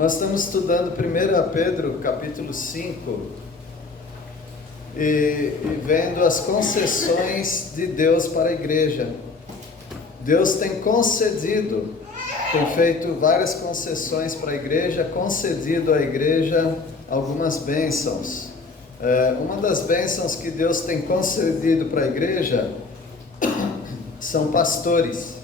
Nós estamos estudando 1 Pedro, capítulo 5, e vendo as concessões de Deus para a igreja. Deus tem concedido, tem feito várias concessões para a igreja, concedido à igreja algumas bênçãos. Uma das bênçãos que Deus tem concedido para a igreja são pastores.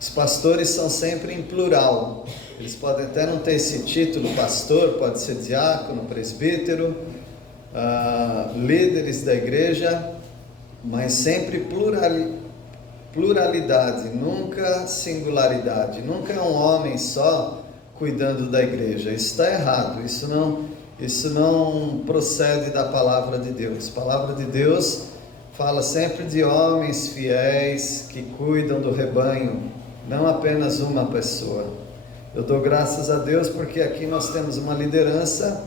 Os pastores são sempre em plural. Eles podem até não ter esse título, pastor, pode ser diácono, presbítero, líderes da igreja, mas sempre pluralidade, nunca singularidade, nunca é um homem só cuidando da igreja. Isso está errado, isso não procede da palavra de Deus. A palavra de Deus fala sempre de homens fiéis que cuidam do rebanho, não apenas uma pessoa. Eu dou graças a Deus porque aqui nós temos uma liderança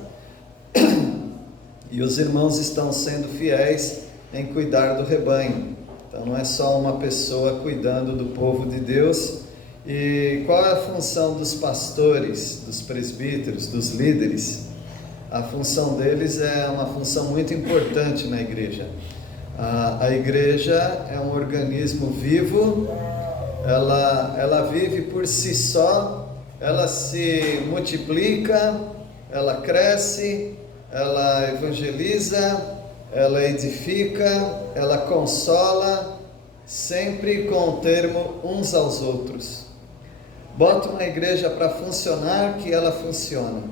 e os irmãos estão sendo fiéis em cuidar do rebanho. Então não é só uma pessoa cuidando do povo de Deus. E qual é a função dos pastores, dos presbíteros, dos líderes? A função deles é uma função muito importante na igreja. A igreja é um organismo vivo, ela vive por si só, ela se multiplica, ela cresce, ela evangeliza, ela edifica, ela consola, sempre com o termo uns aos outros. Bota uma igreja para funcionar que ela funciona,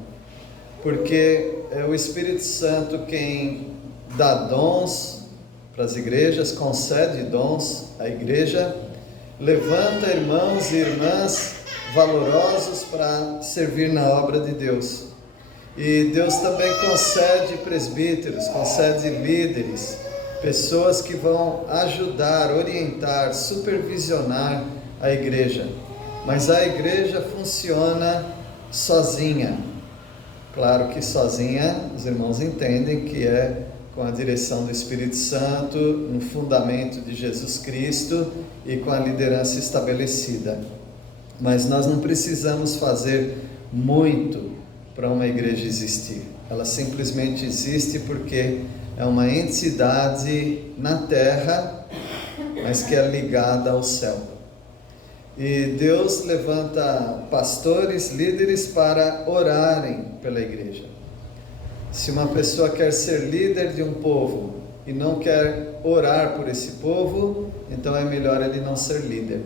porque é o Espírito Santo quem dá dons para as igrejas, concede dons à igreja, levanta irmãos e irmãs valorosos para servir na obra de Deus. E Deus também concede presbíteros, concede líderes, pessoas que vão ajudar, orientar, supervisionar a igreja. Mas a igreja funciona sozinha. Claro que sozinha, os irmãos entendem que é com a direção do Espírito Santo, no fundamento de Jesus Cristo e com a liderança estabelecida. Mas nós não precisamos fazer muito para uma igreja existir. Ela simplesmente existe porque é uma entidade na terra, mas que é ligada ao céu. E Deus levanta pastores, líderes para orarem pela igreja. Se uma pessoa quer ser líder de um povo e não quer orar por esse povo, então é melhor ele não ser líder,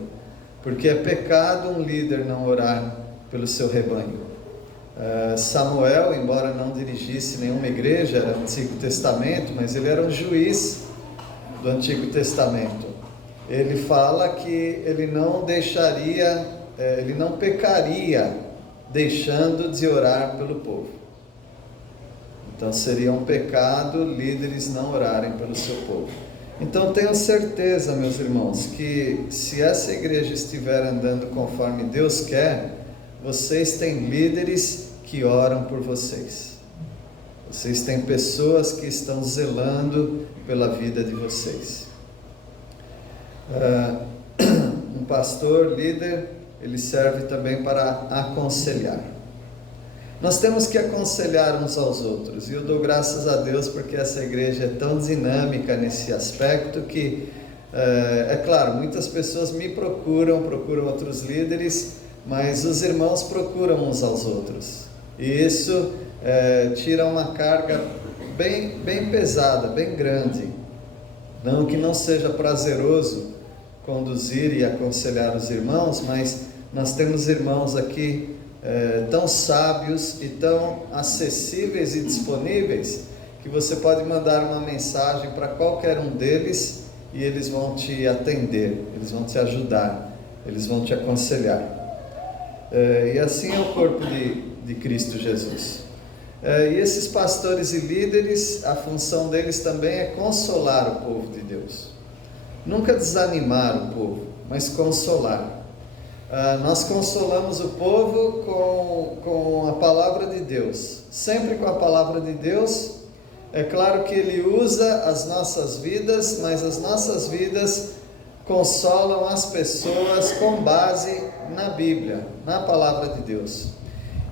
porque é pecado um líder não orar pelo seu rebanho. Samuel, embora não dirigisse nenhuma igreja, era do Antigo Testamento, mas ele era um juiz do Antigo Testamento. Ele fala que ele não pecaria deixando de orar pelo povo. Então seria um pecado líderes não orarem pelo seu povo. Então tenho certeza, meus irmãos, que se essa igreja estiver andando conforme Deus quer, vocês têm líderes que oram por vocês. Vocês têm pessoas que estão zelando pela vida de vocês. Um pastor, líder, ele serve também para aconselhar. Nós temos que aconselhar uns aos outros, e eu dou graças a Deus porque essa igreja é tão dinâmica nesse aspecto que, é claro, muitas pessoas me procuram outros líderes, mas os irmãos procuram uns aos outros, e isso tira uma carga bem pesada, bem grande. Não que não seja prazeroso conduzir e aconselhar os irmãos, mas nós temos irmãos aqui tão sábios e tão acessíveis e disponíveis, que você pode mandar uma mensagem para qualquer um deles e eles vão te atender, eles vão te ajudar, eles vão te aconselhar. E assim é o corpo de Cristo Jesus. E esses pastores e líderes, a função deles também é consolar o povo de Deus. Nunca desanimar o povo, mas consolar. Nós consolamos o povo com a palavra de Deus, sempre com a palavra de Deus. É claro que Ele usa as nossas vidas, mas as nossas vidas consolam as pessoas com base na Bíblia, na palavra de Deus.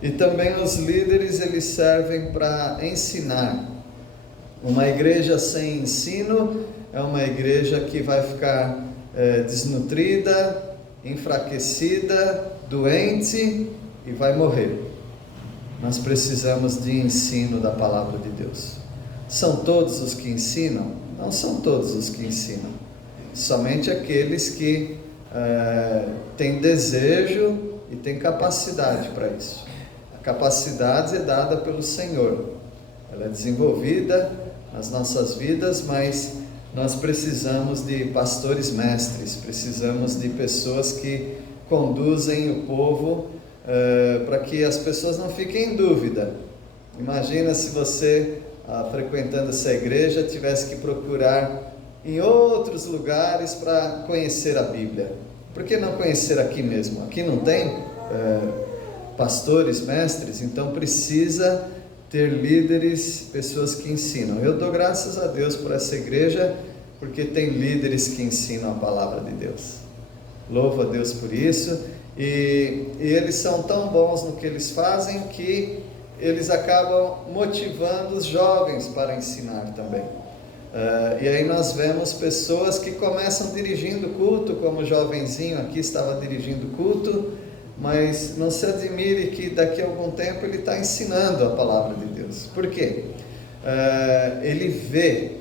E também os líderes, eles servem para ensinar. Uma igreja sem ensino é uma igreja que vai ficar desnutrida, enfraquecida, doente e vai morrer. Nós precisamos de ensino da palavra de Deus. São todos os que ensinam? Não são todos os que ensinam. Somente aqueles que têm desejo e têm capacidade para isso. A capacidade é dada pelo Senhor. Ela é desenvolvida nas nossas vidas, mas nós precisamos de pastores mestres, precisamos de pessoas que conduzem o povo para que as pessoas não fiquem em dúvida. Imagina se você, frequentando essa igreja, tivesse que procurar em outros lugares para conhecer a Bíblia. Por que não conhecer aqui mesmo? Aqui não tem pastores, mestres, então precisa ter líderes, pessoas que ensinam. Eu dou graças a Deus por essa igreja, porque tem líderes que ensinam a palavra de Deus. Louvo a Deus por isso. E eles são tão bons no que eles fazem que eles acabam motivando os jovens para ensinar também. E aí nós vemos pessoas que começam dirigindo culto, como o jovenzinho aqui estava dirigindo culto, mas não se admire que daqui a algum tempo ele está ensinando a palavra de Deus. Por quê? Ele vê.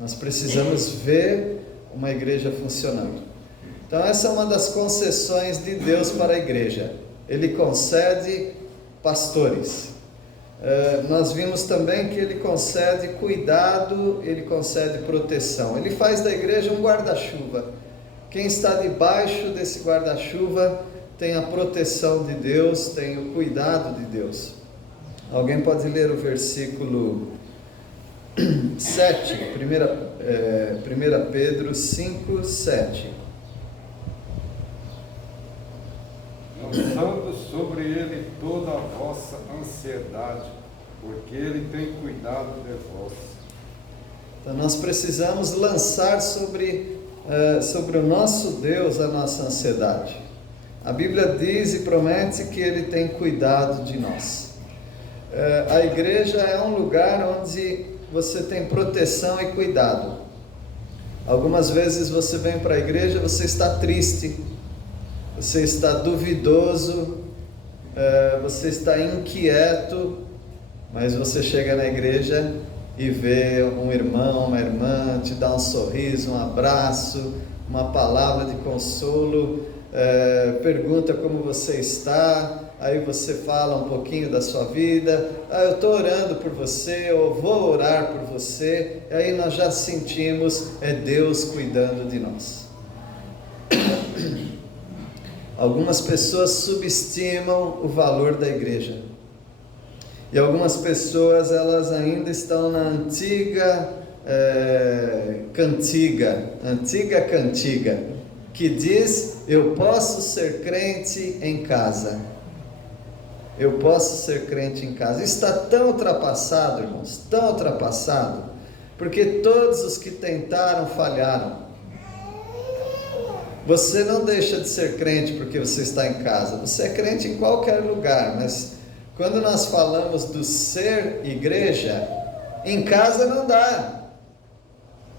Nós precisamos ver uma igreja funcionando. Então essa é uma das concessões de Deus para a igreja. Ele concede pastores. Nós vimos também que Ele concede cuidado, Ele concede proteção. Ele faz da igreja um guarda-chuva. Quem está debaixo desse guarda-chuva tem a proteção de Deus, tem o cuidado de Deus. Alguém pode ler o versículo 7, 1 Pedro 5, 7. Lançando sobre ele toda a vossa ansiedade, porque ele tem cuidado de vós. Então nós precisamos lançar sobre o nosso Deus a nossa ansiedade. A Bíblia diz e promete que Ele tem cuidado de nós. A igreja é um lugar onde você tem proteção e cuidado. Algumas vezes você vem para a igreja, você está triste, você está duvidoso, você está inquieto, mas você chega na igreja e vê um irmão, uma irmã, te dá um sorriso, um abraço, uma palavra de consolo, pergunta como você está, aí você fala um pouquinho da sua vida, eu estou orando por você, ou vou orar por você, e aí nós já sentimos, Deus cuidando de nós. Algumas pessoas subestimam o valor da igreja, e algumas pessoas elas ainda estão na antiga cantiga, que diz: eu posso ser crente em casa. Eu posso ser crente em casa. Está tão ultrapassado, irmãos, tão ultrapassado, porque todos os que tentaram falharam. Você não deixa de ser crente porque você está em casa. Você é crente em qualquer lugar, mas quando nós falamos do ser igreja, em casa não dá.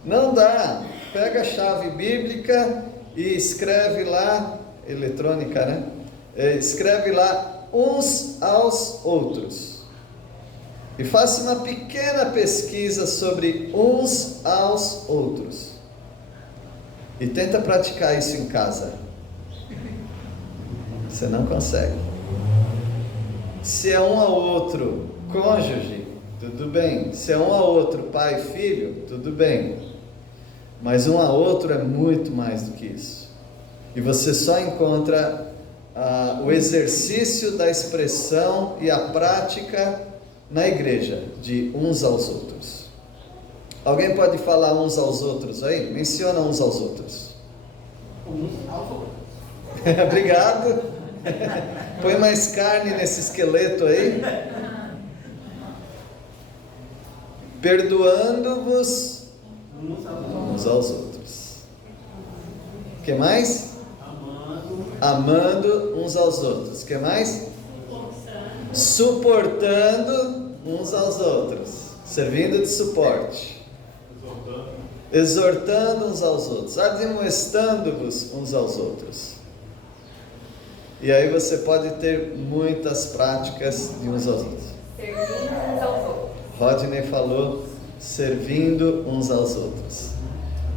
Não dá. Pega a chave bíblica e escreve lá, eletrônica, né? Escreve lá, uns aos outros. E faça uma pequena pesquisa sobre uns aos outros. E tenta praticar isso em casa. Você não consegue. Se é um ao outro cônjuge, tudo bem. Se é um ao outro pai e filho, tudo bem. Mas um ao outro é muito mais do que isso. E você só encontra o exercício da expressão e a prática na igreja, de uns aos outros. Alguém pode falar uns aos outros aí? Menciona uns aos outros. Uns aos outros. Obrigado. Põe mais carne nesse esqueleto aí. Perdoando-vos uns aos outros. Que mais? Amando uns aos outros. Que mais? Suportando uns aos outros. Servindo de suporte. Exortando uns aos outros. Admoestando-vos uns aos outros. E aí você pode ter muitas práticas de uns aos outros. Servindo uns aos outros. Rodney falou, servindo uns aos outros.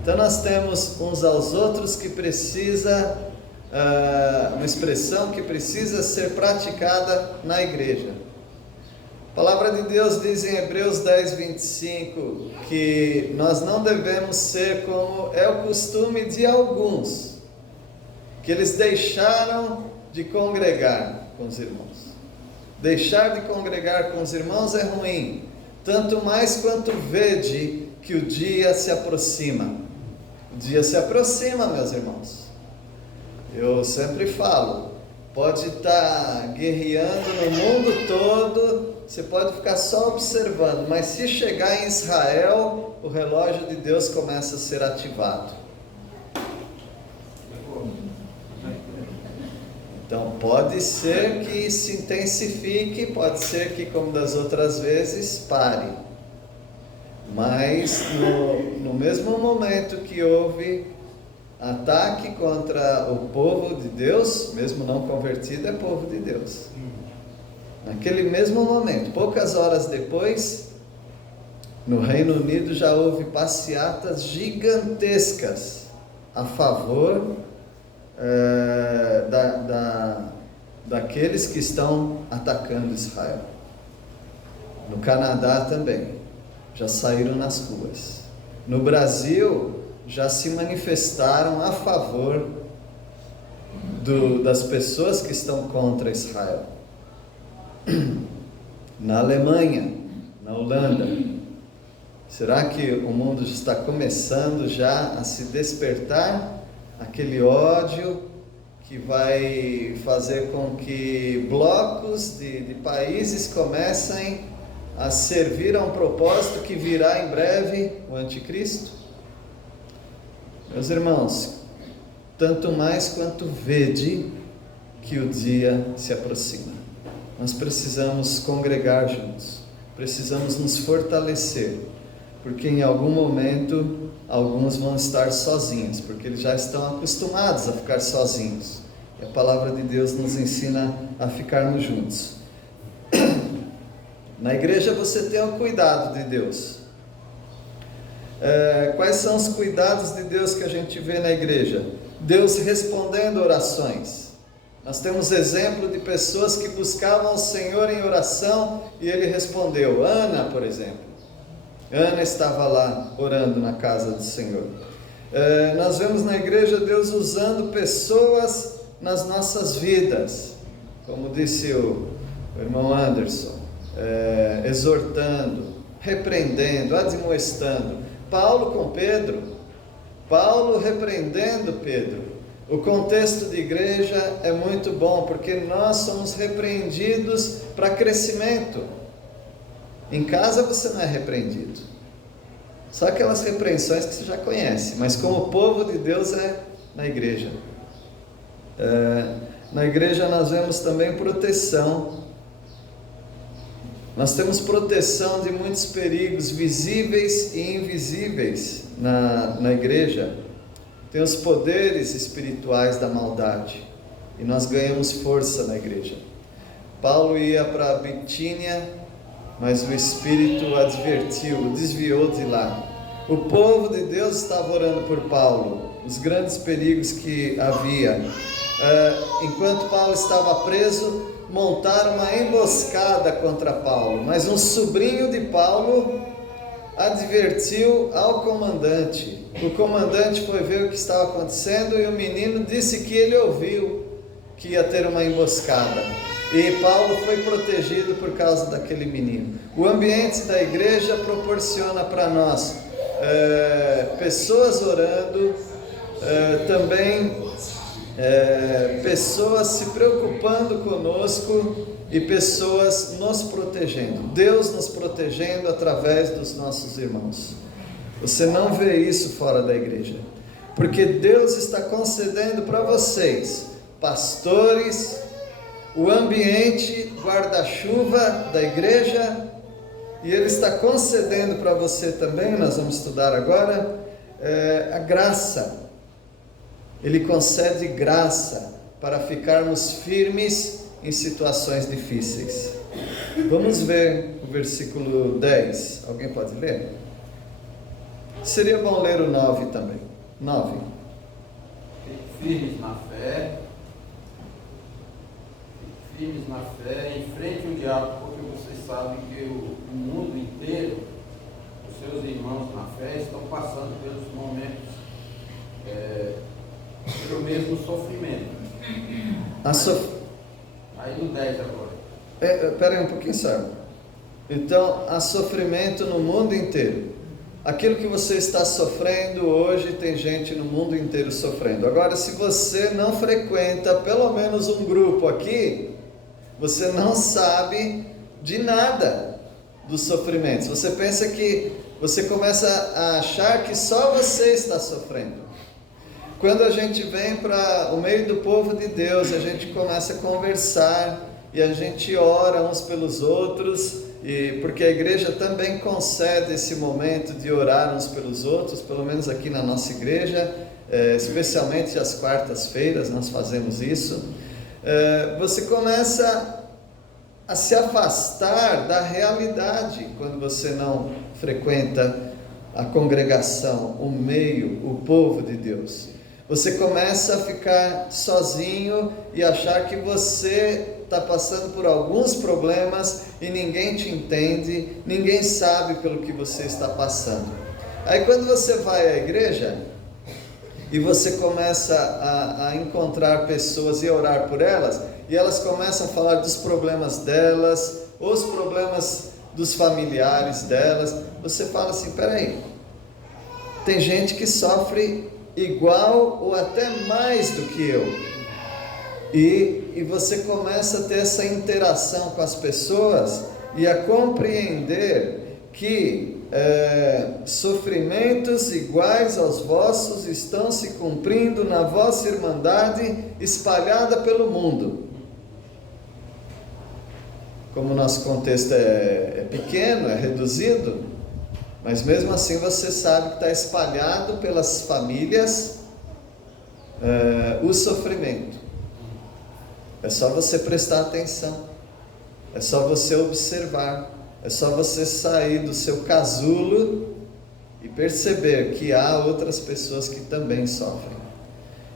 Então nós temos uns aos outros que precisa, uma expressão que precisa ser praticada na igreja. A palavra de Deus diz em Hebreus 10, 25, que nós não devemos ser como é o costume de alguns, que eles deixaram de congregar com os irmãos. Deixar de congregar com os irmãos é ruim, tanto mais quanto vede que o dia se aproxima. O dia se aproxima, meus irmãos. Eu sempre falo, pode estar guerreando no mundo todo, você pode ficar só observando, mas se chegar em Israel, o relógio de Deus começa a ser ativado. Então pode ser que se intensifique, pode ser que, como das outras vezes, pare. Mas no mesmo momento que houve ataque contra o povo de Deus, mesmo não convertido, é povo de Deus. Naquele mesmo momento, poucas horas depois, no Reino Unido já houve passeatas gigantescas a favor daqueles que estão atacando Israel. No Canadá também, já saíram nas ruas. No Brasil, já se manifestaram a favor das pessoas que estão contra Israel. Na Alemanha, na Holanda, será que o mundo está começando já a se despertar aquele ódio que vai fazer com que blocos de países comecem a servir a um propósito que virá em breve, o anticristo? Meus irmãos, tanto mais quanto vede que o dia se aproxima. Nós precisamos congregar juntos, precisamos nos fortalecer, porque em algum momento alguns vão estar sozinhos, porque eles já estão acostumados a ficar sozinhos. E a palavra de Deus nos ensina a ficarmos juntos. Na igreja você tem o cuidado de Deus. Quais são os cuidados de Deus que a gente vê na igreja? Deus respondendo orações. Nós temos exemplo de pessoas que buscavam o Senhor em oração e Ele respondeu. Ana, por exemplo. Ana estava lá orando na casa do Senhor. Nós vemos na igreja Deus usando pessoas nas nossas vidas, como disse o irmão Anderson, exortando, repreendendo, admoestando. Paulo com Pedro, Paulo repreendendo Pedro. O contexto de igreja é muito bom, porque nós somos repreendidos para crescimento. Em casa você não é repreendido, só aquelas repreensões que você já conhece, mas como povo de Deus é na igreja. Na igreja nós vemos também proteção. Nós temos proteção de muitos perigos visíveis e invisíveis na igreja. Tem os poderes espirituais da maldade e nós ganhamos força na igreja. Paulo ia para a Bitínia, mas o Espírito advertiu, desviou de lá. O povo de Deus estava orando por Paulo, os grandes perigos que havia. Enquanto Paulo estava preso, montaram uma emboscada contra Paulo, mas um sobrinho de Paulo advertiu ao comandante. O comandante foi ver o que estava acontecendo e o menino disse que ele ouviu que ia ter uma emboscada. E Paulo foi protegido por causa daquele menino. O ambiente da igreja proporciona para nós pessoas orando, também pessoas se preocupando conosco e pessoas nos protegendo. Deus nos protegendo através dos nossos irmãos. Você não vê isso fora da igreja. porque Deus está concedendo para vocês, pastores, o ambiente guarda-chuva da igreja, e Ele está concedendo para você também, nós vamos estudar agora, a graça. Ele concede graça para ficarmos firmes em situações difíceis. Vamos ver o versículo 10. Alguém pode ler? Seria bom ler o 9 também. 9. Firmes na fé, enfrente o diabo, porque vocês sabem que o mundo inteiro, os seus irmãos na fé, estão passando pelos momentos, pelo mesmo sofrimento. Aí no 10 agora. Espera aí um pouquinho, Sérgio. Então, há sofrimento no mundo inteiro. Aquilo que você está sofrendo hoje, tem gente no mundo inteiro sofrendo. Agora, se você não frequenta pelo menos um grupo aqui, você não sabe de nada dos sofrimentos. Você pensa que, você começa a achar que só você está sofrendo. Quando a gente vem para o meio do povo de Deus, a gente começa a conversar e a gente ora uns pelos outros, porque a igreja também concede esse momento de orar uns pelos outros, pelo menos aqui na nossa igreja, especialmente às quartas-feiras nós fazemos isso. Você começa a se afastar da realidade quando você não frequenta a congregação, o meio, o povo de Deus. Você começa a ficar sozinho e achar que você está passando por alguns problemas e ninguém te entende, ninguém sabe pelo que você está passando. Aí quando você vai à igreja e você começa a encontrar pessoas e orar por elas, e elas começam a falar dos problemas delas, ou os problemas dos familiares delas, você fala assim, peraí, tem gente que sofre igual ou até mais do que eu, e você começa a ter essa interação com as pessoas e a compreender que sofrimentos iguais aos vossos estão se cumprindo na vossa irmandade espalhada pelo mundo. Como o nosso contexto é pequeno, é reduzido, mas mesmo assim você sabe que está espalhado pelas famílias o sofrimento. É só você prestar atenção, é só você observar, é só você sair do seu casulo e perceber que há outras pessoas que também sofrem.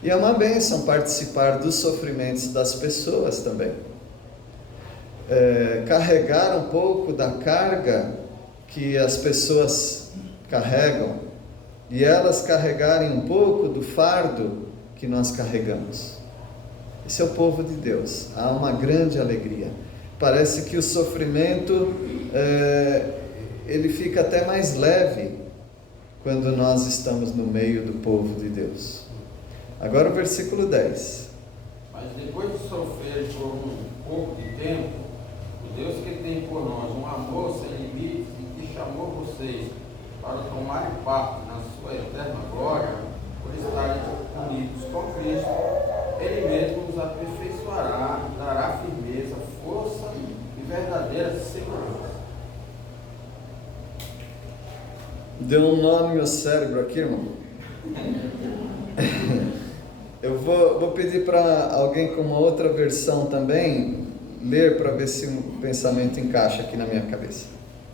E é uma bênção participar dos sofrimentos das pessoas também. Carregar um pouco da carga que as pessoas carregam e elas carregarem um pouco do fardo que nós carregamos. Esse é o povo de Deus. Há uma grande alegria. Parece que o sofrimento ele fica até mais leve quando nós estamos no meio do povo de Deus. Agora o versículo 10. Mas depois de sofrer por um pouco de tempo, o Deus que tem por nós um amor sem limites e que chamou vocês para tomarem parte na sua eterna glória, por estarem unidos com Cristo, Ele mesmo os aperfeiçoará, dará firmeza, força e verdadeira segurança. Deu um nó no meu cérebro aqui, irmão. Eu vou pedir para alguém com uma outra versão também ler para ver se o pensamento encaixa aqui na minha cabeça.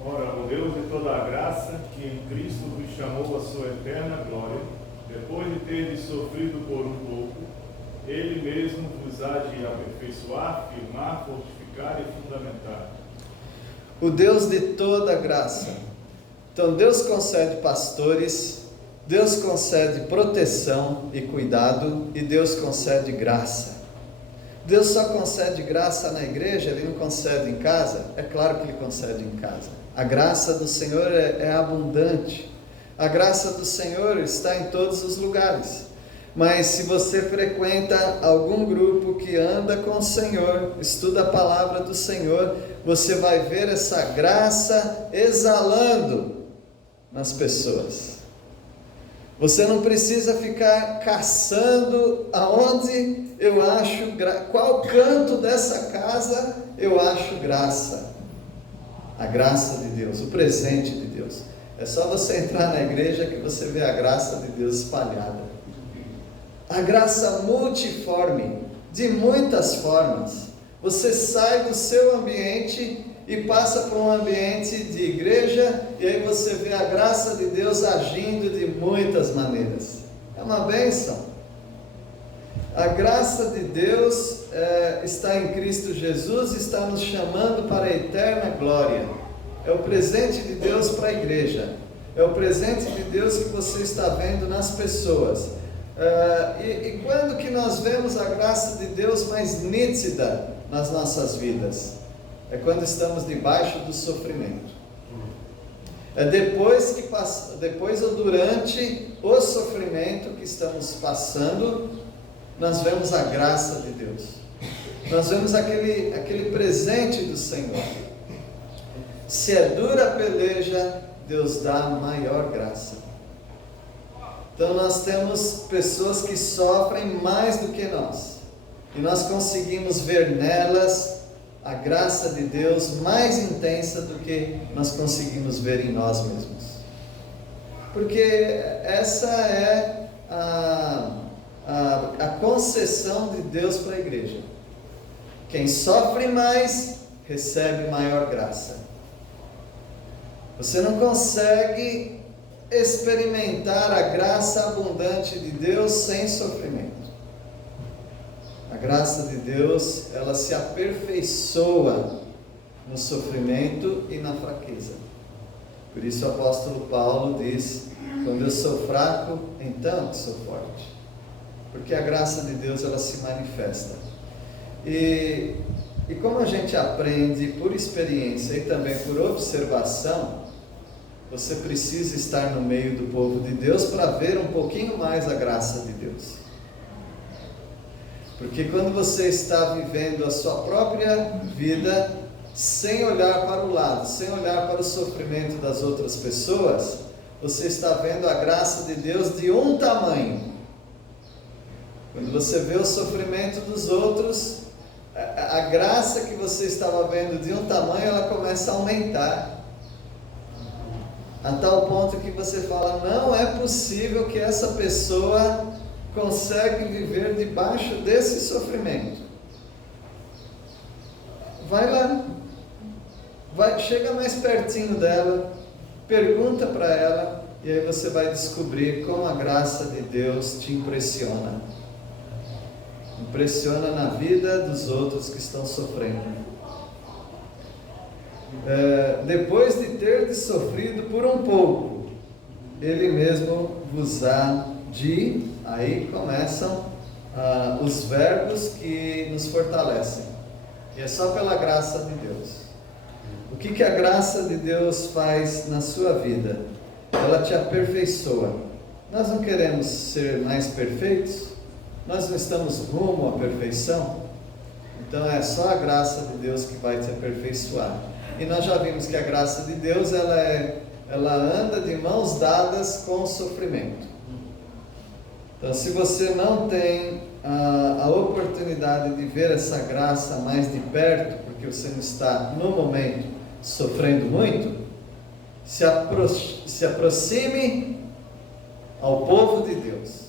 Ora, o Deus de toda a graça, que em Cristo vos chamou à sua eterna glória, depois de terdes sofrido por um pouco, Ele mesmo vos há de aperfeiçoar, firmar, fortificar e fundamentar. O Deus de toda graça. Então Deus concede pastores, Deus concede proteção e cuidado, e Deus concede graça. Deus só concede graça na igreja, Ele não concede em casa? É claro que Ele concede em casa. A graça do Senhor é abundante. A graça do Senhor está em todos os lugares. Mas se você frequenta algum grupo que anda com o Senhor, estuda a palavra do Senhor, você vai ver essa graça exalando nas pessoas. Você não precisa ficar caçando aonde eu acho, qual canto dessa casa eu acho graça. A graça de Deus, o presente de Deus. É só você entrar na igreja que você vê a graça de Deus espalhada. A graça multiforme, de muitas formas. Você sai do seu ambiente e passa para um ambiente de igreja, e aí você vê a graça de Deus agindo de muitas maneiras. É uma bênção. A graça de Deus está em Cristo Jesus, está nos chamando para a eterna glória. É o presente de Deus para a igreja. É o presente de Deus que você está vendo nas pessoas. E quando que nós vemos a graça de Deus mais nítida nas nossas vidas? É quando estamos debaixo do sofrimento. É depois ou durante o sofrimento que estamos passando, nós vemos a graça de Deus. Nós vemos aquele presente do Senhor. Se é dura a peleja, Deus dá maior graça. Então nós temos pessoas que sofrem mais do que nós. E nós conseguimos ver nelas a graça de Deus mais intensa do que nós conseguimos ver em nós mesmos. Porque essa é a concessão de Deus para a igreja. Quem sofre mais, recebe maior graça. Você não consegue experimentar a graça abundante de Deus sem sofrimento. A graça de Deus, ela se aperfeiçoa no sofrimento e na fraqueza. Por isso o apóstolo Paulo diz: quando eu sou fraco, então sou forte. Porque a graça de Deus, ela se manifesta. E como a gente aprende por experiência e também por observação, você precisa estar no meio do povo de Deus para ver um pouquinho mais a graça de Deus. Porque quando você está vivendo a sua própria vida, sem olhar para o lado, sem olhar para o sofrimento das outras pessoas, você está vendo a graça de Deus de um tamanho. Quando você vê o sofrimento dos outros, a graça que você estava vendo de um tamanho, ela começa a aumentar. A tal ponto que você fala: não é possível que essa pessoa consegue viver debaixo desse sofrimento. Vai lá, chega mais pertinho dela, pergunta para ela, e aí você vai descobrir como a graça de Deus te impressiona. Impressiona na vida dos outros que estão sofrendo. Depois de ter sofrido por um pouco, Ele mesmo vos há de... Aí começam os verbos que nos fortalecem. E é só pela graça de Deus. O que a graça de Deus faz na sua vida? Ela te aperfeiçoa. Nós não queremos ser mais perfeitos? Nós não estamos rumo à perfeição? Então é só a graça de Deus que vai te aperfeiçoar. E nós já vimos que a graça de Deus, ela anda de mãos dadas com o sofrimento. Então, se você não tem a oportunidade de ver essa graça mais de perto, porque você não está, no momento, sofrendo muito, se aproxime ao povo de Deus,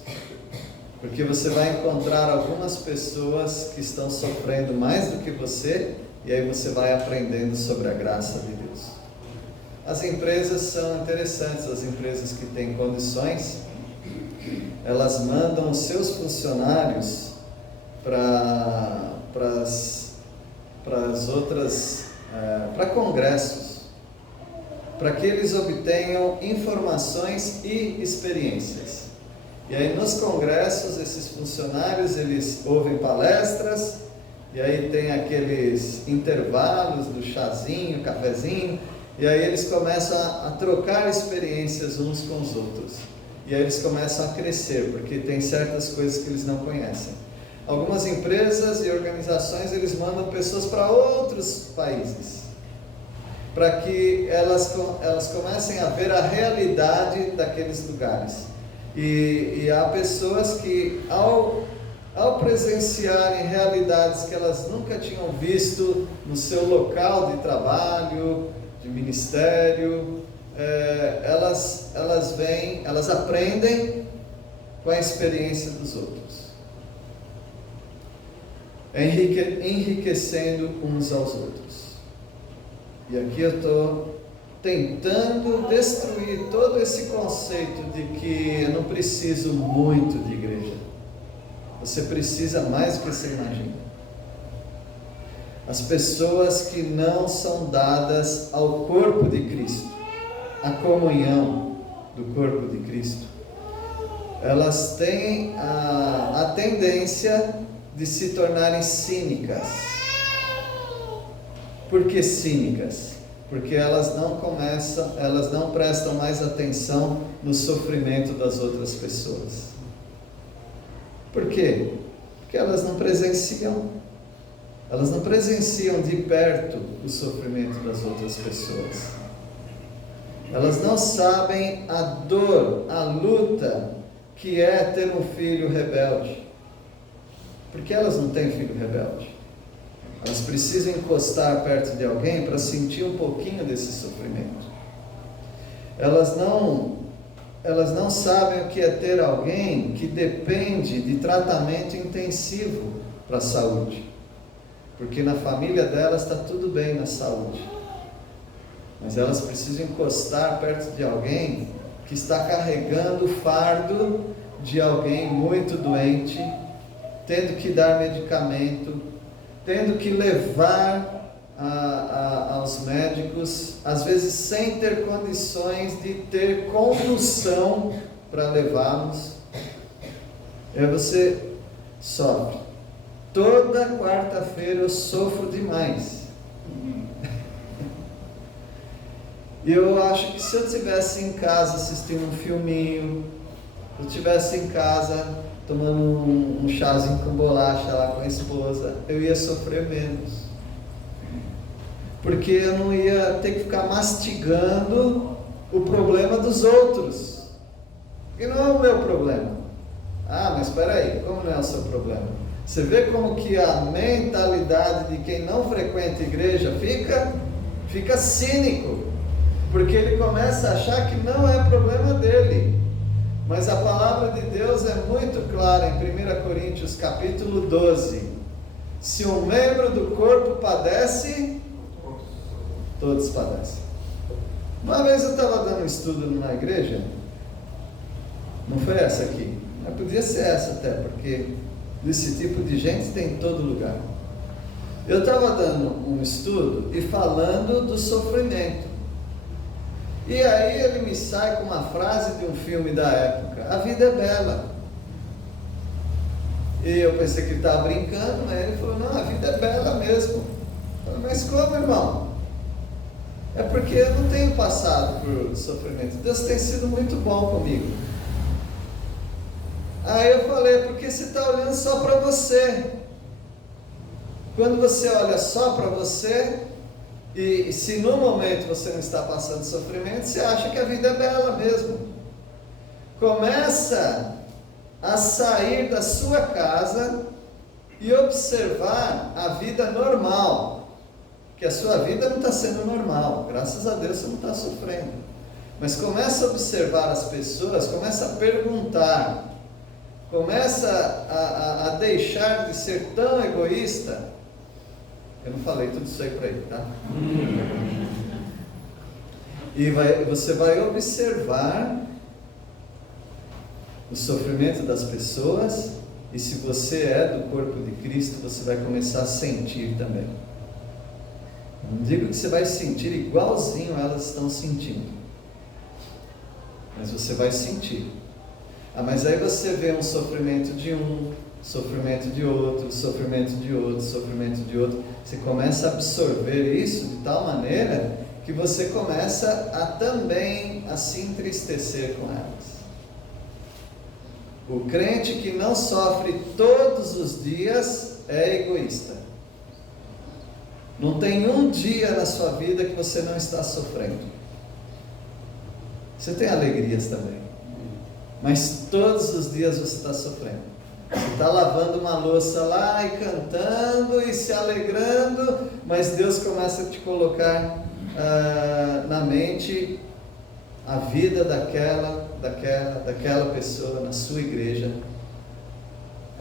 porque você vai encontrar algumas pessoas que estão sofrendo mais do que você, e aí você vai aprendendo sobre a graça de Deus. As empresas são interessantes, as empresas que têm condições, elas mandam os seus funcionários para congressos, para que eles obtenham informações e experiências. E aí nos congressos, esses funcionários, eles ouvem palestras, e aí tem aqueles intervalos do chazinho, cafezinho, e aí eles começam a trocar experiências uns com os outros. E aí eles começam a crescer, porque tem certas coisas que eles não conhecem. Algumas empresas e organizações, eles mandam pessoas para outros países, para que elas comecem a ver a realidade daqueles lugares. E há pessoas que, ao presenciarem realidades que elas nunca tinham visto no seu local de trabalho, de ministério, elas aprendem com a experiência dos outros, enriquecendo uns aos outros. E aqui eu estou tentando destruir todo esse conceito de que eu não preciso muito de igreja. Você precisa mais do que você imagina. As pessoas que não são dadas ao corpo de Cristo, a comunhão do corpo de Cristo, elas têm a tendência de se tornarem cínicas. Por que cínicas? Porque elas não prestam mais atenção no sofrimento das outras pessoas. Por quê? Porque elas não presenciam de perto o sofrimento das outras pessoas. Elas não sabem a dor, a luta que é ter um filho rebelde. Porque elas não têm filho rebelde. Elas precisam encostar perto de alguém para sentir um pouquinho desse sofrimento. Elas não sabem o que é ter alguém que depende de tratamento intensivo para a saúde. Porque na família delas está tudo bem na saúde. Mas elas precisam encostar perto de alguém que está carregando o fardo de alguém muito doente, tendo que dar medicamento, tendo que levar aos médicos, às vezes sem ter condições de ter condução para levá-los. E aí você sofre. Toda quarta-feira eu sofro demais. E eu acho que se eu estivesse em casa assistindo um filminho, se eu estivesse em casa tomando um chazinho com bolacha lá com a esposa, eu ia sofrer menos. Porque eu não ia ter que ficar mastigando o problema dos outros. E não é o meu problema. Ah, mas espera aí, como não é o seu problema? Você vê como que a mentalidade de quem não frequenta a igreja fica cínico. Porque ele começa a achar que não é problema dele. Mas a palavra de Deus é muito clara em 1 Coríntios capítulo 12. Se um membro do corpo padece, todos padecem. Uma vez eu estava dando um estudo numa igreja, não foi essa aqui, mas podia ser essa até, porque desse tipo de gente tem em todo lugar. Eu estava dando um estudo e falando do sofrimento. E aí ele me sai com uma frase de um filme da época: a vida é bela. E eu pensei que ele estava brincando, mas ele falou: não, a vida é bela mesmo. Eu falei: mas como, irmão? É porque eu não tenho passado por sofrimento. Deus tem sido muito bom comigo. Aí eu falei: porque você está olhando só para você. Quando você olha só para você, e se no momento você não está passando sofrimento, você acha que a vida é bela mesmo. Começa a sair da sua casa e observar a vida normal. Que a sua vida não está sendo normal, graças a Deus você não está sofrendo. Mas começa a observar as pessoas, começa a perguntar, começa a deixar de ser tão egoísta. Eu não falei tudo isso aí para ele, tá? E você vai observar o sofrimento das pessoas, e se você é do corpo de Cristo, você vai começar a sentir também. Não digo que você vai sentir igualzinho elas estão sentindo, mas você vai sentir. Mas aí você vê um sofrimento de um, sofrimento de outro, sofrimento de outro, sofrimento de outro. Você começa a absorver isso de tal maneira que você começa a também a se entristecer com elas. O crente que não sofre todos os dias é egoísta. Não tem um dia na sua vida que você não está sofrendo. Você tem alegrias também. mas todos os dias você está sofrendo. Você está lavando uma louça lá e cantando e se alegrando, mas Deus começa a te colocar na mente a vida daquela pessoa na sua igreja.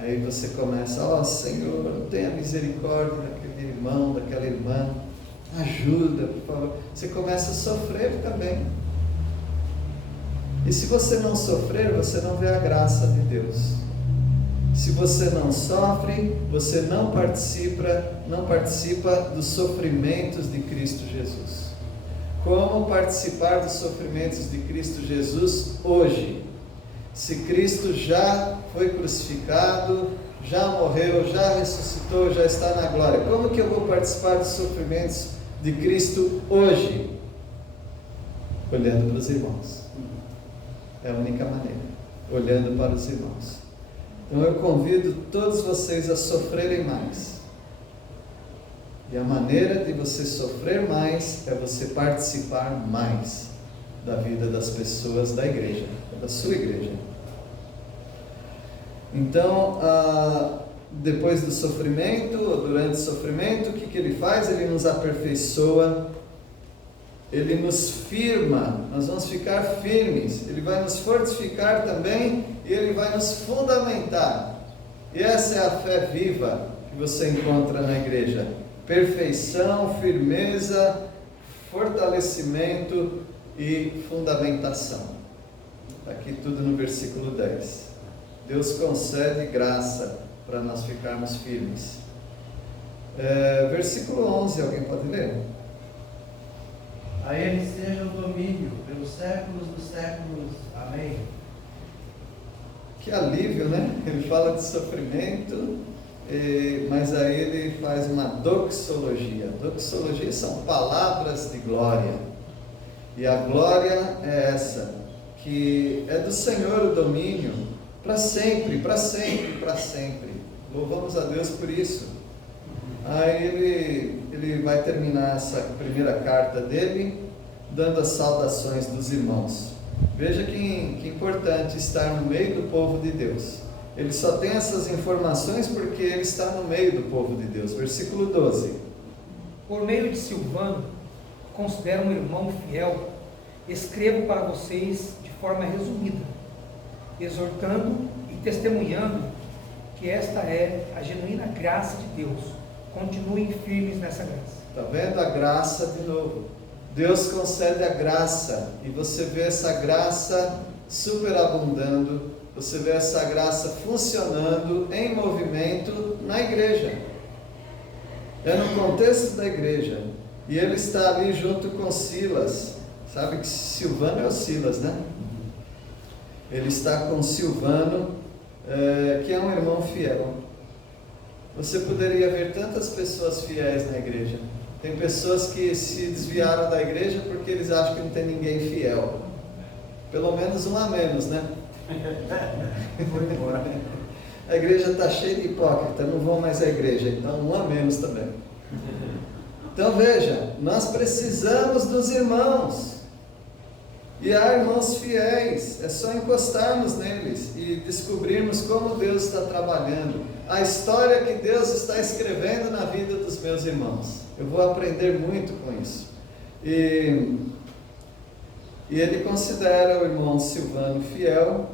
Aí você começa, ó Senhor, tenha misericórdia daquele irmão, daquela irmã, ajuda, por favor. Você começa a sofrer também. E se você não sofrer, você não vê a graça de Deus. Se você não sofre, você não participa dos sofrimentos de Cristo Jesus. Como participar dos sofrimentos de Cristo Jesus hoje? Se Cristo já foi crucificado, já morreu, já ressuscitou, já está na glória, como que eu vou participar dos sofrimentos de Cristo hoje? Olhando para os irmãos. É a única maneira, olhando para os irmãos. Então eu convido todos vocês a sofrerem mais. E a maneira de você sofrer mais é você participar mais da vida das pessoas da igreja, da sua igreja. Então, depois do sofrimento, ou durante o sofrimento, o que ele faz? Ele nos aperfeiçoa, ele nos firma, nós vamos ficar firmes, ele vai nos fortificar também, e ele vai nos fundamentar. E essa é a fé viva que você encontra na igreja: perfeição, firmeza, fortalecimento e fundamentação. Está aqui tudo no versículo 10. Deus concede graça para nós ficarmos firmes. Versículo 11, alguém pode ler? A Ele seja o domínio pelos séculos dos séculos. Amém. Que alívio, né? Ele fala de sofrimento, mas aí ele faz uma doxologia. Doxologia são palavras de glória. E a glória é essa, que é do Senhor o domínio, para sempre, para sempre, para sempre. Louvamos a Deus por isso. Aí ele vai terminar essa primeira carta dele, dando as saudações dos irmãos. Veja que importante estar no meio do povo de Deus. Ele só tem essas informações porque ele está no meio do povo de Deus. Versículo 12. Por meio de Silvano, considero um irmão fiel, escrevo para vocês de forma resumida, exortando e testemunhando que esta é a genuína graça de Deus. Continuem firmes nessa graça. Está vendo a graça de novo? Deus concede a graça, e você vê essa graça superabundando, você vê essa graça funcionando em movimento na igreja. É no contexto da igreja. E ele está ali junto com Silas. Sabe que Silvano é o Silas, né? Ele está com Silvano, que é um irmão fiel. Você poderia ver tantas pessoas fiéis na igreja. Tem pessoas que se desviaram da igreja porque eles acham que não tem ninguém fiel. Pelo menos um a menos, né? Foi embora. A igreja está cheia de hipócritas, não vão mais à igreja, então um a menos também. Então veja, nós precisamos dos irmãos. E há irmãos fiéis, é só encostarmos neles e descobrirmos como Deus está trabalhando, a história que Deus está escrevendo na vida dos meus irmãos. Eu vou aprender muito com isso. E ele considera o irmão Silvano fiel,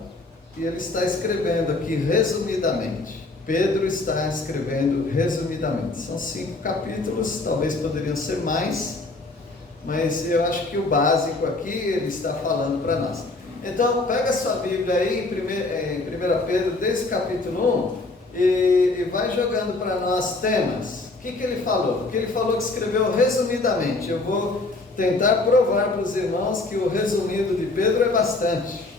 e ele está escrevendo aqui resumidamente. Pedro está escrevendo resumidamente. São 5 capítulos, talvez poderiam ser mais, mas eu acho que o básico aqui ele está falando para nós. Então, pega a sua Bíblia aí em 1 Pedro, desde o capítulo 1, e vai jogando para nós temas. O que ele falou? Porque ele falou que escreveu resumidamente. Eu vou tentar provar para os irmãos que o resumido de Pedro é bastante.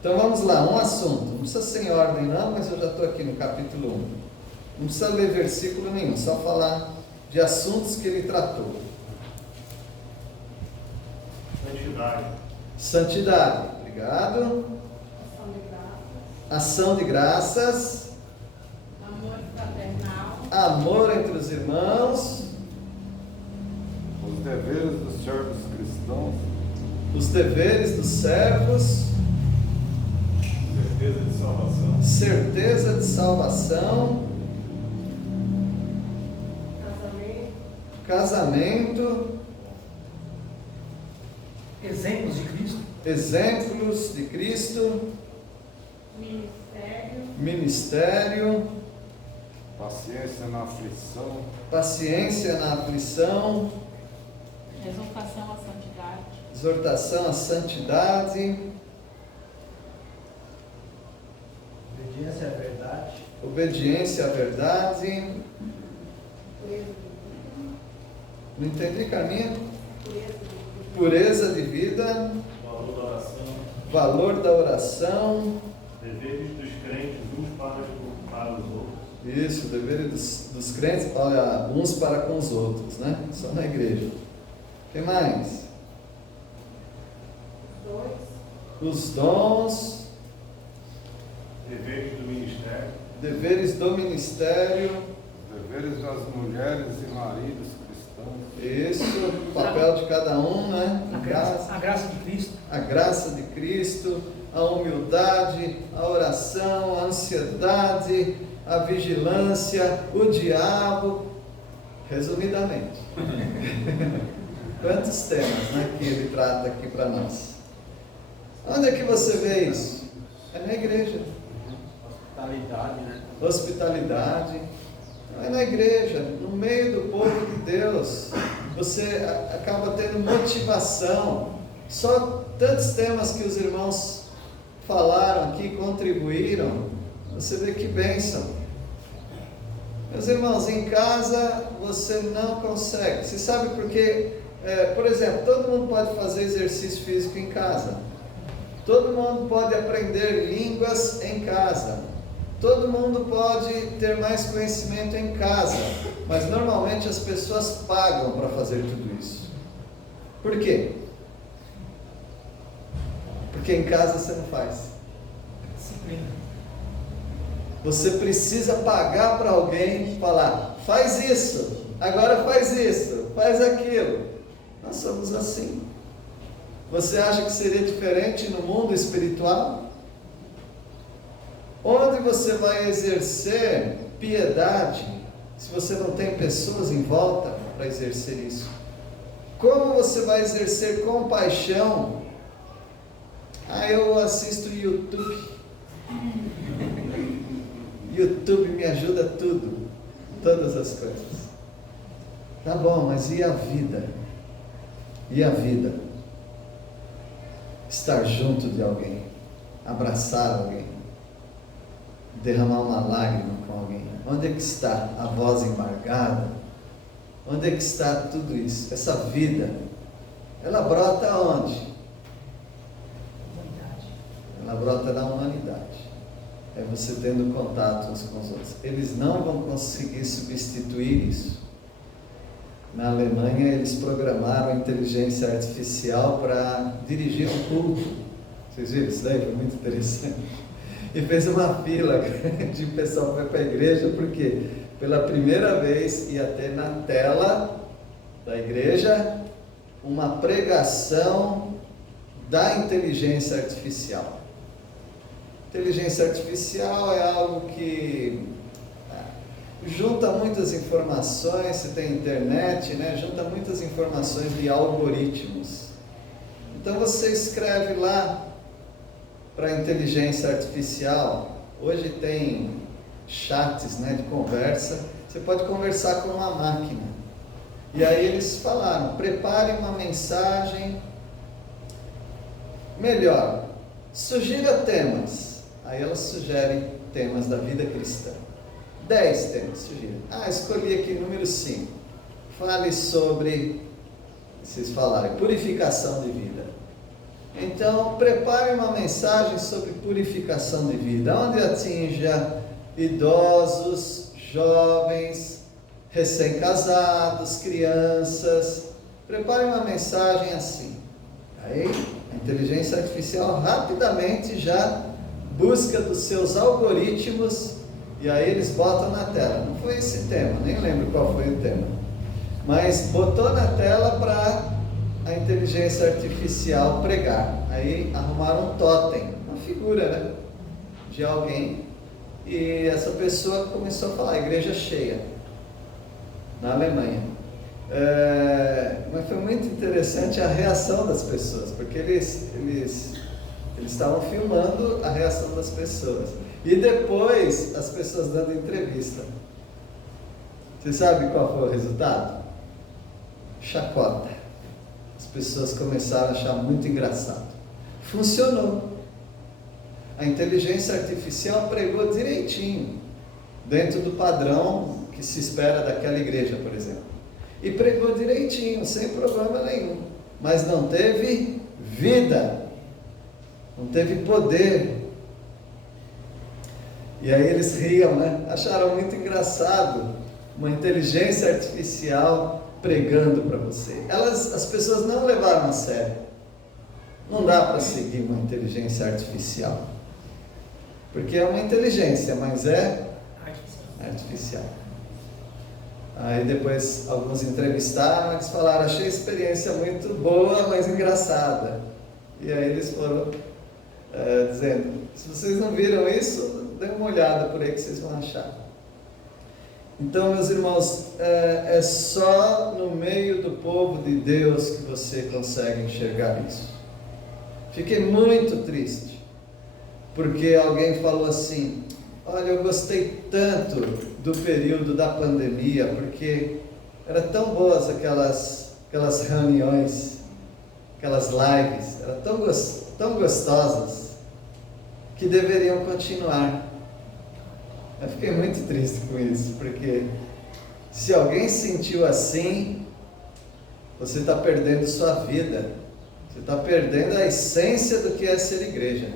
Então vamos lá, um assunto. Não precisa ser em ordem não, mas eu já estou aqui no capítulo 1. Não precisa ler versículo nenhum, só falar de assuntos que ele tratou. Santidade. Santidade, obrigado. Ação de graças. Amor fraternal. Amor entre os irmãos. Os deveres dos servos cristãos. Os deveres dos servos. certeza de salvação, casamento, exemplos de Cristo, exemplos de Cristo, ministério, paciência na aflição, paciência na aflição, exortação à santidade, exortação à santidade, Obediência à verdade. obediência à verdade. Não entendi, Carminha? Pureza de vida, Valor da oração. valor da oração, Deveres dos crentes uns para os outros. isso, dever dos crentes para uns para com os outros, né? Só na igreja. O que mais? Os dons, Deveres do ministério. deveres do ministério, deveres das mulheres e maridos cristãos, isso, o papel de cada um, né? a graça de Cristo, A graça de Cristo, a humildade, a oração, a ansiedade, a vigilância, o diabo, resumidamente. Quantos temas, né, que ele trata aqui para nós? Onde é que você vê isso? É na igreja. Hospitalidade, né? Hospitalidade, é na igreja, no meio do povo de Deus. Você acaba tendo motivação. Só tantos temas que os irmãos falaram aqui, contribuíram. Você vê que bênção. Meus irmãos, em casa você não consegue. Você sabe por quê? Por exemplo, todo mundo pode fazer exercício físico em casa. Todo mundo pode aprender línguas em casa. Todo mundo pode ter mais conhecimento em casa. Mas normalmente as pessoas pagam para fazer tudo isso. Por quê? Porque em casa você não faz. disciplina. Você precisa pagar para alguém falar, faz isso, agora faz isso, faz aquilo. Nós somos assim. Você acha que seria diferente no mundo espiritual? Onde você vai exercer piedade se você não tem pessoas em volta para exercer isso? Como você vai exercer compaixão? Eu assisto YouTube. YouTube me ajuda tudo, todas as coisas. Tá bom, mas e a vida? E a vida? Estar junto de alguém, abraçar alguém, derramar uma lágrima com alguém. Onde é que está a voz embargada? Onde é que está tudo isso? Essa vida, ela brota onde? Ela brota na humanidade. É você tendo contato uns com os outros. Eles não vão conseguir substituir isso. Na Alemanha, eles programaram a inteligência artificial para dirigir um culto. Vocês viram isso daí? Foi muito interessante. E fez uma fila de pessoal que foi para a igreja, porque pela primeira vez ia ter na tela da igreja uma pregação da inteligência artificial. Inteligência artificial é algo que junta muitas informações, você tem internet, né? Junta muitas informações de algoritmos. Então você escreve lá para a inteligência artificial. Hoje tem chats, né, de conversa. Você pode conversar com uma máquina. E aí eles falaram, prepare uma mensagem melhor, sugira temas. Aí ela sugere temas da vida cristã. 10 temas, sugira. Escolhi aqui número 5. Fale sobre, vocês falaram, purificação de vida. Então, prepare uma mensagem sobre purificação de vida, onde atinja idosos, jovens, recém-casados, crianças. Prepare uma mensagem assim. Aí, a inteligência artificial rapidamente já busca dos seus algoritmos e aí eles botam na tela. Não foi esse tema, nem lembro qual foi o tema. Mas botou na tela para a inteligência artificial pregar. Aí arrumaram um totem, uma figura, né, de alguém E essa pessoa começou a falar, igreja cheia, na Alemanha. Mas foi muito interessante a reação das pessoas, porque eles estavam filmando a reação das pessoas. E depois, as pessoas dando entrevista. Você sabe qual foi o resultado? Chacota. As pessoas começaram a achar muito engraçado. Funcionou. A inteligência artificial pregou direitinho, dentro do padrão que se espera daquela igreja, por exemplo. E pregou direitinho, sem problema nenhum. Mas não teve vida, não teve poder. E aí eles riam, né? Acharam muito engraçado uma inteligência artificial pregando para você. As pessoas não levaram a sério. Não dá para seguir uma inteligência artificial. Porque é uma inteligência, mas é artificial. Aí depois alguns entrevistaram, eles falaram, achei a experiência muito boa, mas engraçada. E aí eles foram dizendo, se vocês não viram isso, dê uma olhada por aí que vocês vão achar. Então, meus irmãos, é só no meio do povo de Deus que você consegue enxergar isso. Fiquei muito triste, porque alguém falou assim, olha, eu gostei tanto do período da pandemia, porque eram tão boas aquelas reuniões, aquelas lives, eram tão gostosas, que deveriam continuar. Eu fiquei muito triste com isso, porque se alguém sentiu assim, você está perdendo sua vida, você está perdendo a essência do que é ser igreja.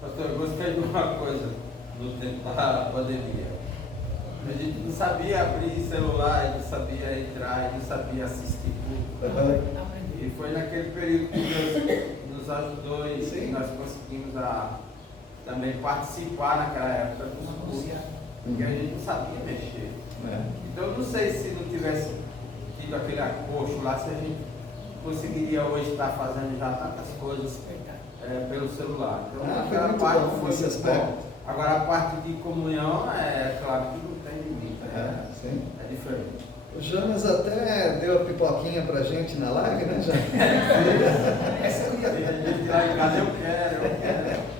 Pastor, eu gostei de uma coisa no tempo da pandemia. A gente não sabia abrir celular, a gente não sabia entrar, a gente não sabia assistir tudo. E foi naquele período que Deus nos ajudou e Sim. nós conseguimos também participar naquela época dos cultos, porque a gente não sabia mexer. Então eu não sei se não tivesse tido aquele acocho lá, se a gente conseguiria hoje estar fazendo já tantas coisas pelo celular. Então aquela parte foi muito bom. Agora a parte de comunhão, claro que não tem limite, é diferente. O Jonas até deu a pipoquinha pra gente na live, né, Jonas? Lá em casa eu quero.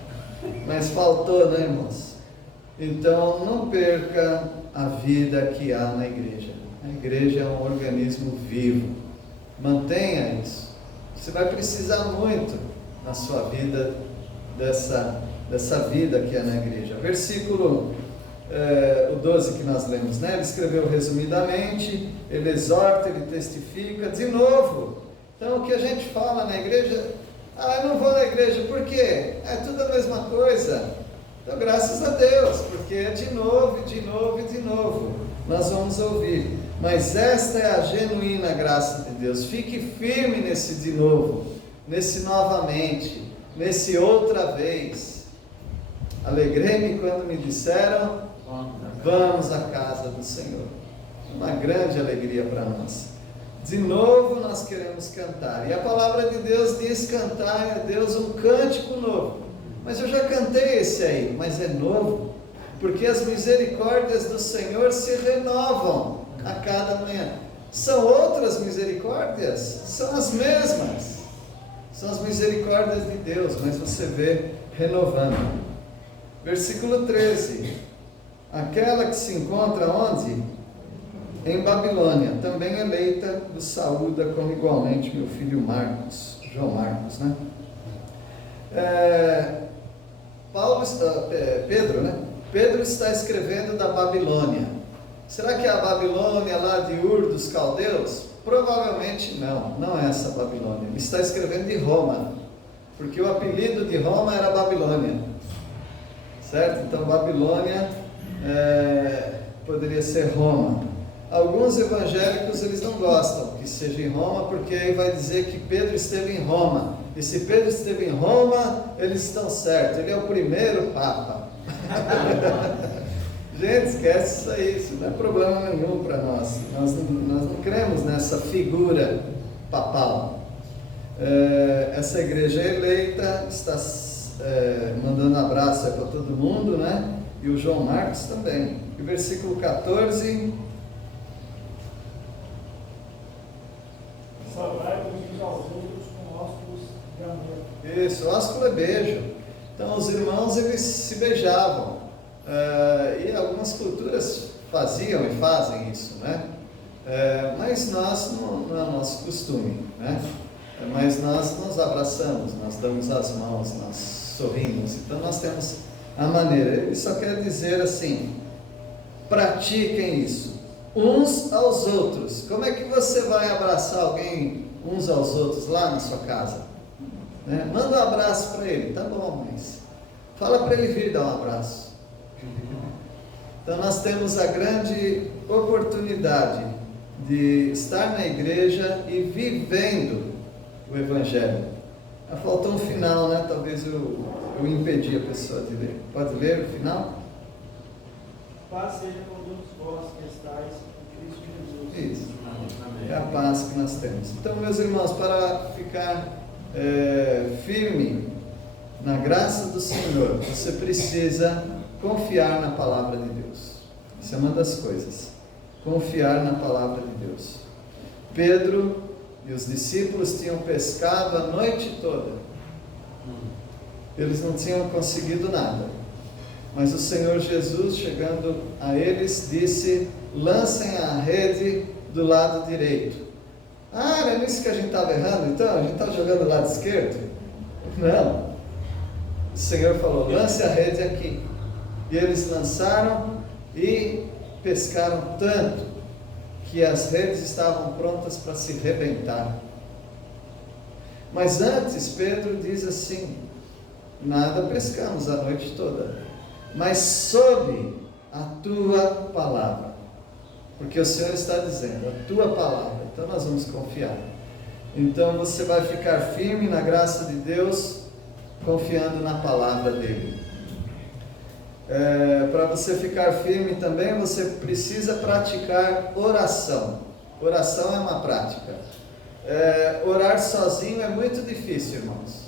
Mas faltou, né, irmãos? Então, não perca a vida que há na igreja. A igreja é um organismo vivo. Mantenha isso. Você vai precisar muito na sua vida dessa vida que é na igreja. Versículo o 12 que nós lemos, né? Ele escreveu resumidamente, ele exorta, ele testifica, de novo. Então, o que a gente fala na igreja, eu não vou na igreja, por quê? É tudo a mesma coisa. Então, graças a Deus, porque é de novo, de novo e de novo. Nós vamos ouvir. Mas esta é a genuína graça de Deus. Fique firme nesse de novo, nesse novamente, nesse outra vez. Alegrei-me quando me disseram, vamos à casa do Senhor. Uma grande alegria para nós. De novo nós queremos cantar. E a palavra de Deus diz cantar a Deus um cântico novo. Mas eu já cantei esse aí, mas é novo. Porque as misericórdias do Senhor se renovam a cada manhã. São outras misericórdias? São as mesmas. São as misericórdias de Deus, mas você vê renovando. Versículo 13. Aquela que se encontra onde? Em Babilônia, também eleita, o saúda como igualmente meu filho Marcos, João Marcos, né? Pedro, né? Pedro está escrevendo da Babilônia. Será que é a Babilônia lá de Ur dos Caldeus? Provavelmente não é essa Babilônia. Ele está escrevendo de Roma, porque o apelido de Roma era Babilônia, certo? Então Babilônia poderia ser Roma. Alguns evangélicos eles não gostam que seja em Roma, porque aí vai dizer que Pedro esteve em Roma. E se Pedro esteve em Roma, eles estão certos, ele é o primeiro Papa. Gente, esquece isso aí, isso não é problema nenhum para nós. Nós não cremos nessa figura papal. Essa igreja eleita está mandando abraço para todo mundo, né? E o João Marcos também. E versículo 14. Saudai-vos uns aos outros com ósculos de amor. Isso, ósculo é beijo. Então os irmãos eles se beijavam. E algumas culturas faziam e fazem isso, né? Mas nós não é nosso costume, né? Mas nós nos abraçamos, nós damos as mãos, nós sorrimos. Então nós temos a maneira. Ele só quer dizer assim: pratiquem isso uns aos outros. Como é que você vai abraçar alguém uns aos outros lá na sua casa? Né? Manda um abraço para ele, tá bom, mas fala para ele vir dar um abraço. Então nós temos a grande oportunidade de estar na igreja e vivendo o Evangelho. Faltou um final, né? Talvez eu impedi a pessoa de ler. Pode ler o final? Paz seja com todos vós que estáis em Cristo Jesus. Isso. É a paz que nós temos. Então, meus irmãos, para ficar firme na graça do Senhor, você precisa confiar na palavra de Deus. Isso é uma das coisas. Confiar na palavra de Deus. Pedro e os discípulos tinham pescado a noite toda. Eles não tinham conseguido nada. Mas o Senhor Jesus, chegando a eles, disse: lancem a rede do lado direito. Ah, não é nisso que a gente estava errando? Então, a gente estava jogando do lado esquerdo? Não. O Senhor falou: lance a rede aqui. E eles lançaram e pescaram tanto que as redes estavam prontas para se rebentar. Mas antes, Pedro diz assim: nada pescamos a noite toda, mas sob a tua palavra, porque o Senhor está dizendo, a tua palavra, então nós vamos confiar. Então você vai ficar firme na graça de Deus, confiando na palavra dele. Para você ficar firme também, você precisa praticar oração. Oração é uma prática. Orar sozinho é muito difícil, irmãos.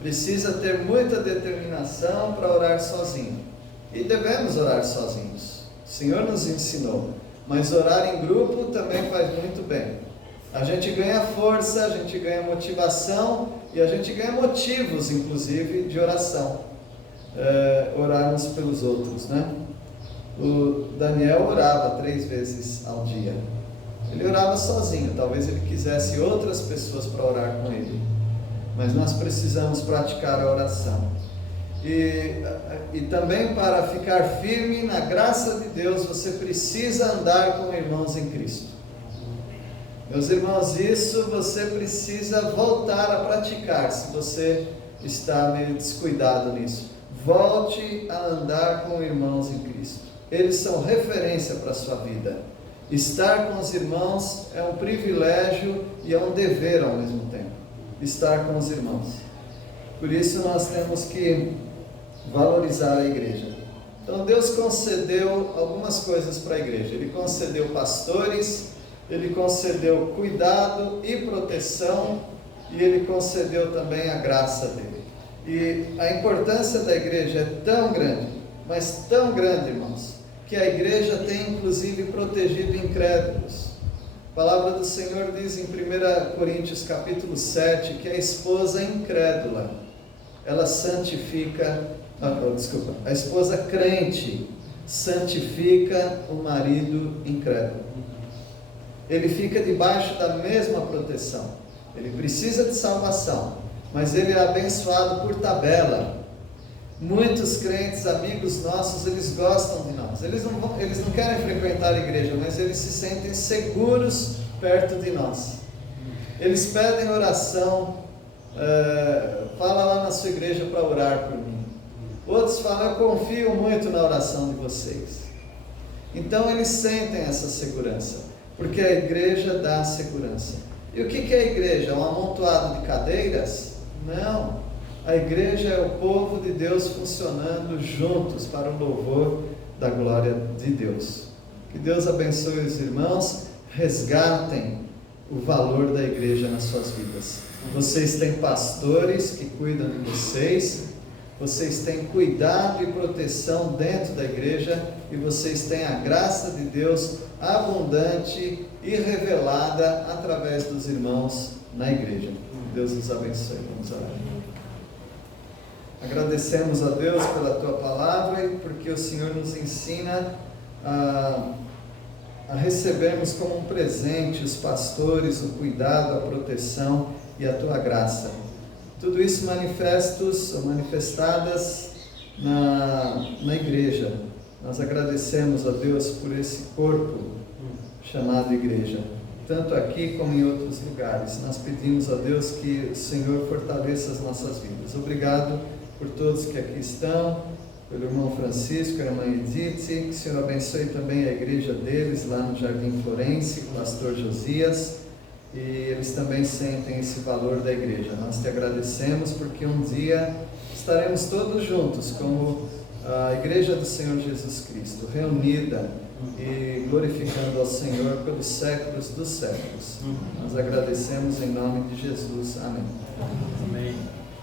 Precisa ter muita determinação para orar sozinho. E devemos orar sozinhos. O Senhor nos ensinou. Mas orar em grupo também faz muito bem. A gente ganha força, a gente ganha motivação e a gente ganha motivos, inclusive, de oração. Orarmos pelos outros, né? O Daniel orava 3 vezes ao dia. Ele orava sozinho, talvez ele quisesse outras pessoas para orar com ele. Mas nós precisamos praticar a oração. E também para ficar firme na graça de Deus, você precisa andar com irmãos em Cristo. Meus irmãos, isso você precisa voltar a praticar, se você está meio descuidado nisso. Volte a andar com irmãos em Cristo. Eles são referência para a sua vida. Estar com os irmãos é um privilégio e é um dever ao mesmo tempo. Estar com os irmãos. Por isso nós temos que valorizar a igreja. Então Deus concedeu algumas coisas para a igreja. Ele concedeu pastores, Ele concedeu cuidado e proteção, e Ele concedeu também a graça dele. E a importância da igreja é tão grande, mas tão grande, irmãos, que a igreja tem inclusive protegido incrédulos. A palavra do Senhor diz em 1 Coríntios capítulo 7, que a esposa incrédula, ela santifica, a esposa crente santifica o marido incrédulo. Ele fica debaixo da mesma proteção. Ele precisa de salvação, mas ele é abençoado por tabela. Muitos crentes, amigos nossos, eles gostam de nós. Eles não querem frequentar a igreja, mas eles se sentem seguros perto de nós. Eles pedem oração. Fala lá na sua igreja para orar por mim. Outros falam: eu confio muito na oração de vocês. Então eles sentem essa segurança, porque a igreja dá segurança. E o que é a igreja? Um amontoado de cadeiras? Não. A igreja é o povo de Deus funcionando juntos para o louvor da glória de Deus. Que Deus abençoe os irmãos, resgatem o valor da igreja nas suas vidas. Vocês têm pastores que cuidam de vocês, vocês têm cuidado e proteção dentro da igreja, e vocês têm a graça de Deus abundante e revelada através dos irmãos na igreja. Deus os abençoe. Vamos orar. Agradecemos a Deus pela Tua palavra e porque o Senhor nos ensina a recebermos como um presente os pastores, o cuidado, a proteção e a Tua graça. Tudo isso manifestadas na igreja. Nós agradecemos a Deus por esse corpo chamado igreja, tanto aqui como em outros lugares. Nós pedimos a Deus que o Senhor fortaleça as nossas vidas. Obrigado por todos que aqui estão, pelo irmão Francisco, a irmã Edith, que o Senhor abençoe também a igreja deles lá no Jardim Florense, o pastor Josias, e eles também sentem esse valor da igreja. Nós te agradecemos porque um dia estaremos todos juntos como a igreja do Senhor Jesus Cristo, reunida e glorificando ao Senhor pelos séculos dos séculos. Nós agradecemos em nome de Jesus. Amém. Amém.